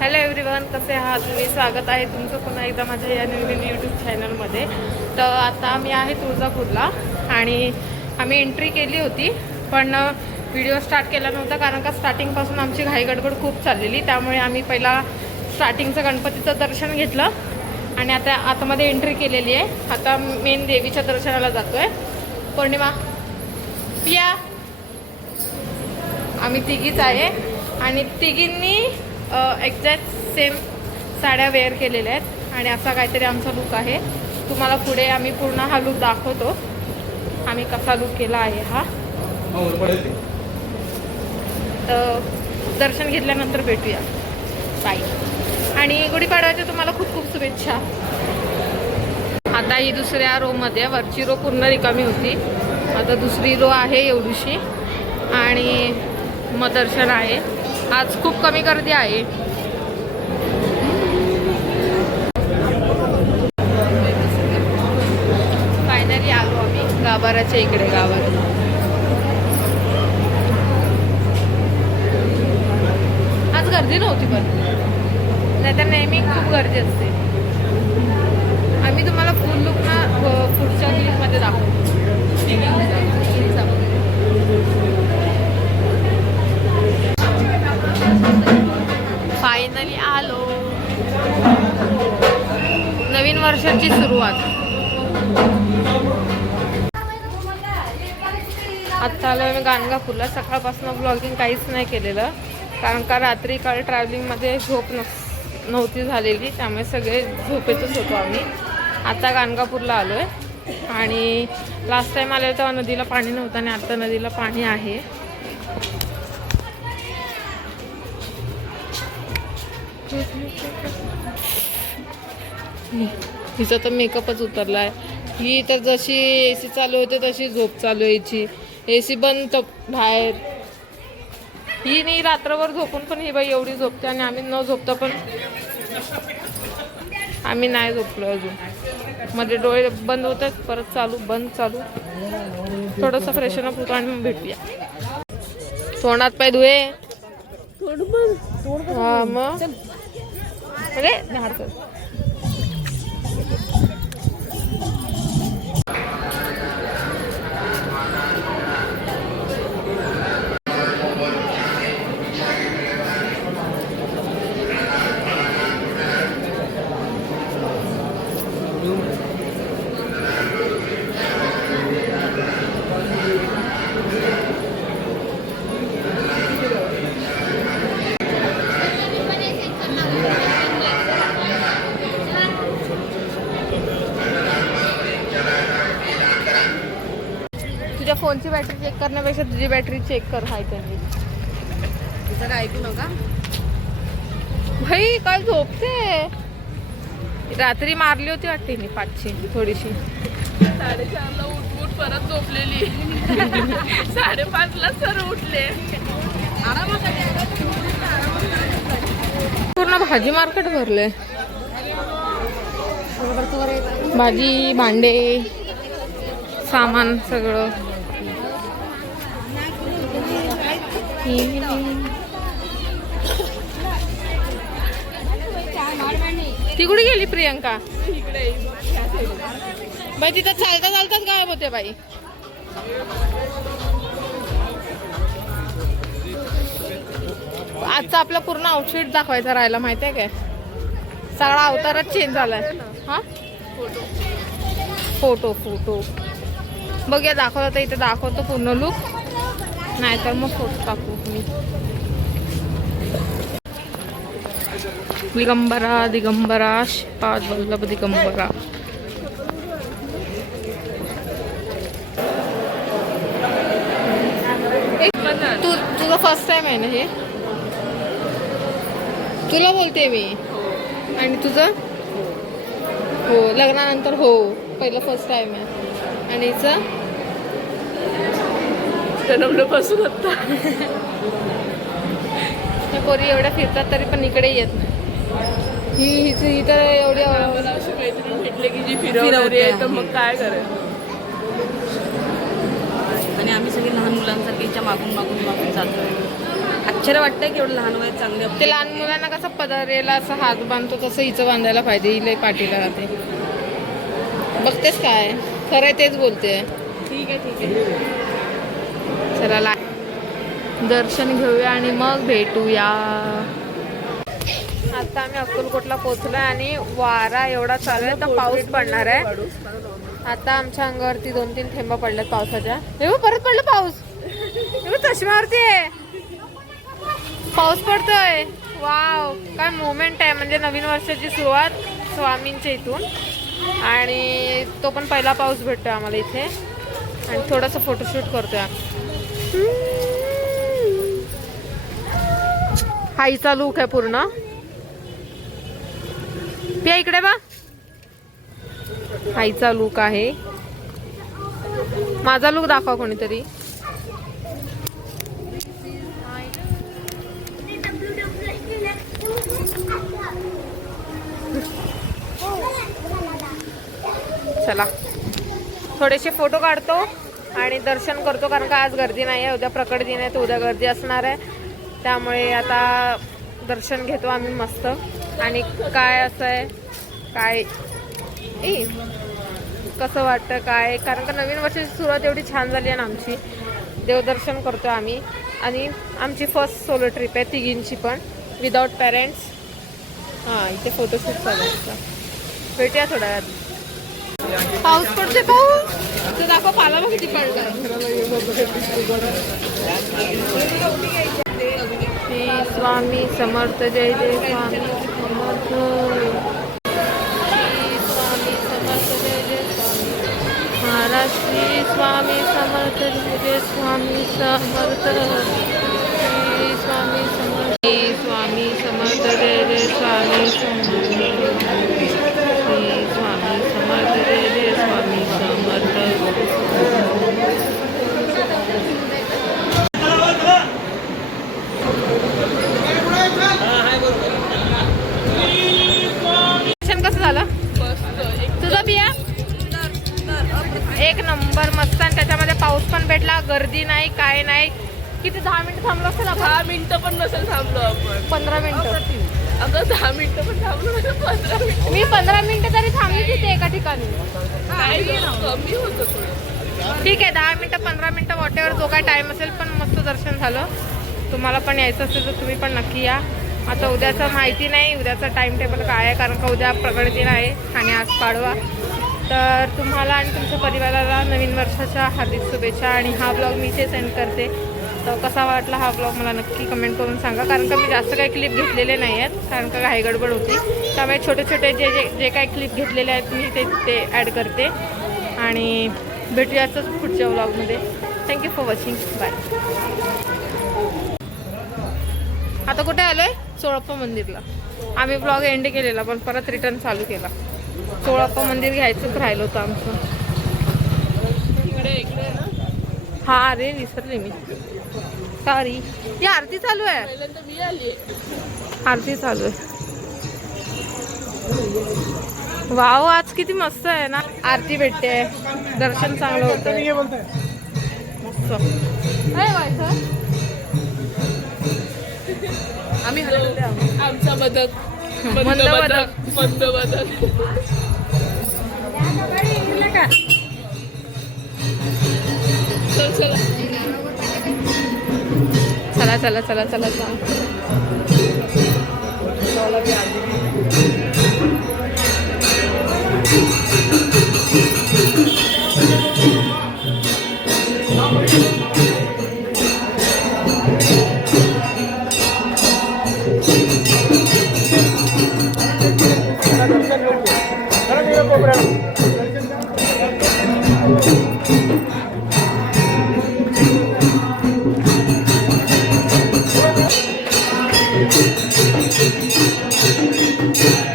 Hello everyone, कसे आहात तुम्ही? स्वागत आहे तुमचं पुन्हा एकदा माझ्या या नवीन यूट्यूब चॅनलमध्ये. तर आता मी आहे तुळजापूरला आणि आम्ही एंट्री केली होती, पण व्हिडिओ स्टार्ट केला नव्हता कारण का स्टार्टिंगपासून आमची घाई गडबड खूप चाललेली. त्यामुळे आम्ही पहिला स्टार्टिंगचं गणपतीचं दर्शन घेतलं आणि आता आतमध्ये एंट्री केलेली आहे. आता मेन देवीच्या दर्शनाला जातो आहे. पौर्णिमा पिया आम्ही तिघीच आहे आणि तिघींनी एक्झॅक्ट सेम साड्या वेअर केलेल्या आहेत आणि असा काहीतरी आमचा लुक आहे. तुम्हाला पुढे आम्ही पूर्ण हा लुक दाखवतो, आम्ही कसा लुक केला आहे हा. तर दर्शन घेतल्यानंतर भेटूया. बाय. आणि गुढीपाडव्याच्या तुम्हाला खूप खूप शुभेच्छा. आता ही दुसऱ्या रोमध्ये, वरची रो पूर्ण रिकामी होती, आता दुसरी रो आहे एवढीशी आणि मग दर्शन आहे. आज खूप कमी गर्दी आहे. फायनली आलो आम्ही गाभाऱ्याच्या इकडे. गावात आज गर्दी नव्हती, पण नाहीतर नेहमी खूप गर्दी असते. आम्ही तुम्हाला फुल लुक ना पुढच्या क्लिपमध्ये दाखवतो. फायनली आलो. नवीन वर्षाची सुरुवात. आत्ता आलो मी गाणगापूरला. सकाळपासून ब्लॉगिंग काहीच नाही केलेलं कारण का रात्री काल ट्रॅव्हलिंगमध्ये झोप नव्हती झालेली, त्यामुळे सगळे झोपेतच होतो आम्ही. आता गाणगापूरला आलो आहे आणि लास्ट टाईम आले तेव्हा नदीला पाणी नव्हतं आणि आता नदीला पाणी आहे. हिचा तर मेकअपच उतरला आहे. ही तर जशी AC चालू होते तशी झोप चालू यायची. AC बंद तर बाहेर. ही नाही रात्रभर झोपून पण ही बाई एवढी झोपते आणि आम्ही न झोपता पण आम्ही नाही झोपलो अजून. मध्ये डोळे बंद होतात, परत चालू बंद चालू. थोडंसं फ्रेशन अप होतो आणि मग भेटूया. तोंडात पाय धुये. हा मग अरे झाड. तुझ्या फोनची बॅटरी चेक करण्यापेक्षा तुझी बॅटरी चेक कर. हाय त्यांनी तिचं काय ऐकू नका भाई. काय झोपते? रात्री मारली होती वाटते मी 5ची थोडीशी. 4:30ला उठ परत झोपलेली. 5:30ला सर उठले. पूर्ण भाजी मार्केट भरले. भाजी, भांडे, सामान सगळं. ती कुठे गेली प्रियंका? बाई तिथं चालता चालताच गायब होते बाई. आजचा आपला पूर्ण आउटफिट दाखवायचा राहिला, माहिती आहे काय? सगळा अवतारच चेंज झालाय. हा फोटो बघूया. दाखवतो तर इथे दाखवतो पूर्ण लुक, नाहीतर मग फोटो टाकू मी. दिगंबरा दिगंबरा श्रीपाद वल्लभ दिगंबरा. तुझं फर्स्ट टाइम आहे ना हे? तुला बोलते मी. आणि तुझं? हो, लग्नानंतर हो, पहिलं फर्स्ट टाइम आहे. आणि हिचं जन्मल्यापासून आता. त्या पोरी एवढ्या फिरतात तरी पण इकडे येत नाही. ही तर एवढी अशी मैत्रीण भेटले की जी फिरवणारी आहे, तर मग काय करायचं. आणि आम्ही सगळे लहान मुलांसारखी हिच्या मागून जातोय. आश्चर्य वाटतंय की एवढं लहान वयात चांगले ते लहान मुलांना कसं पदरेला असं हात बांधतो तसं हिचं बांधायला पाहिजे. हिला पाठीला राहते. बघतेस काय खरं आहे तेच बोलते. ठीक आहे. चला दर्शन घेऊया आणि मग भेटूया. आता आम्ही अक्कलकोटला पोहोचलोय आणि वारा एवढा चालू आहे तर पाऊस पडणार आहे. आता आमच्या अंगावरती 2-3 थेंबा पडल्यात पावसाच्या. परत पडलं पाऊस. चष्म्यावरती आहे पाऊस पडतोय. वाव काय मोमेंट आहे. म्हणजे नवीन वर्षाची सुरुवात स्वामींच्या इथून आणि तो पण पहिला पाऊस भेटतोय आम्हाला इथे. आणि थोडंसं फोटोशूट करतोय. हाईचा लुक आहे पूर्ण. पिया इकडे बा. हाईचा लुक आहे. माझा लुक दाखवा कोणीतरी. चला थोडेसे फोटो काढतो आणि दर्शन करतो कारण का आज गर्दी नाही आहे. उद्या प्रकट दिन आहे तर उद्या गर्दी असणार आहे. त्यामुळे आता दर्शन घेतो आम्ही मस्त. आणि काय असं आहे काय कसं वाटतं काय कारण का नवीन वर्षाची सुरुवात एवढी छान झाली आहे ना आमची. देवदर्शन करतो आम्ही आणि आमची फर्स्ट सोलो ट्रिप आहे तिघींची पण विदाउट पॅरेंट्स. हां इथे फोटोशूट चालू आहे. भेटूया थोड्या वेळात. पाऊस पडते पाऊस. ते दाखव पाला किती पडलं. श्री स्वामी समर्थ. जय जय स्वामी समर्थ. श्री स्वामी समर्थ. जय जय स्वामी महाराज. श्री स्वामी समर्थ. जय जय स्वामी समर्थ. श्री स्वामी समर्थ. श्री स्वामी समर्थ. जय जय स्वामी समर्थ. श्री स्वामी समर्थ. जय जय स्वामी समर्थ. कसं झालं तुझं बिया. एक नंबर मस्त. आणि त्याच्यामध्ये पाऊस पण भेटला. गर्दी नाही काय नाही. किती 10 मिनिटं थांबलो असेल. 10 मिनिटं पण नसेल थांबलो आपण. 15 मिनिटं. अगं 10 मिनिटं पण थांबलो म्हणजे 15 मिनिटं. मी 15 मिनिटं तरी थांबली तिथे एका ठिकाणी. कमी होतं थोडं. ठीक आहे 10 मिनिटं 15 मिनिटं वॉटेवर जो काय टाईम असेल. पण मस्त दर्शन झालं. तुम्हाला पण यायचं असेल तर तुम्ही पण नक्की या. आता उद्याचं माहिती नाही उद्याचा टाइम टेबल काय आहे कारण का उद्या प्रकट दिन आहे आणि आज पाडवा. तर तुम्हाला आणि तुमच्या परिवाराला नवीन वर्षाच्या हार्दिक शुभेच्छा. आणि हा ब्लॉग मी इथे सेंड करते. तर कसा वाटला हा ब्लॉग मला नक्की कमेंट करून सांगा. कारण का मी जास्त काही क्लिप घेतलेले नाही आहेत कारण का काही गडबड होती. त्यामुळे छोटे छोटे जे काही क्लिप घेतलेले आहेत मी ते ॲड करते. आणि भेटूयाच पुढच्या ब्लॉगमध्ये. Thank you for watching. बाय. आता कुठे आलो आहे सोळप्पा मंदिरला. आम्ही ब्लॉग एंड केलेला पण परत रिटर्न चालू केला. सोळप्पा मंदिर घ्यायचंच राहिलं होतं आमचं. इकडे ना. हा अरे विसरले मी. सॉरी. ही आरती चालू आहे. पहिल्यांदा मी आली. आरती चालू आहे. वाव आज किती मस्त आहे ना. आरती भेटते. दर्शन चांगलं होतं. मस्त. काय व्हायचं आम्ही आमचा बदक. मंद बदक. मंद बदक. चला चला चला चला चला. Thank you.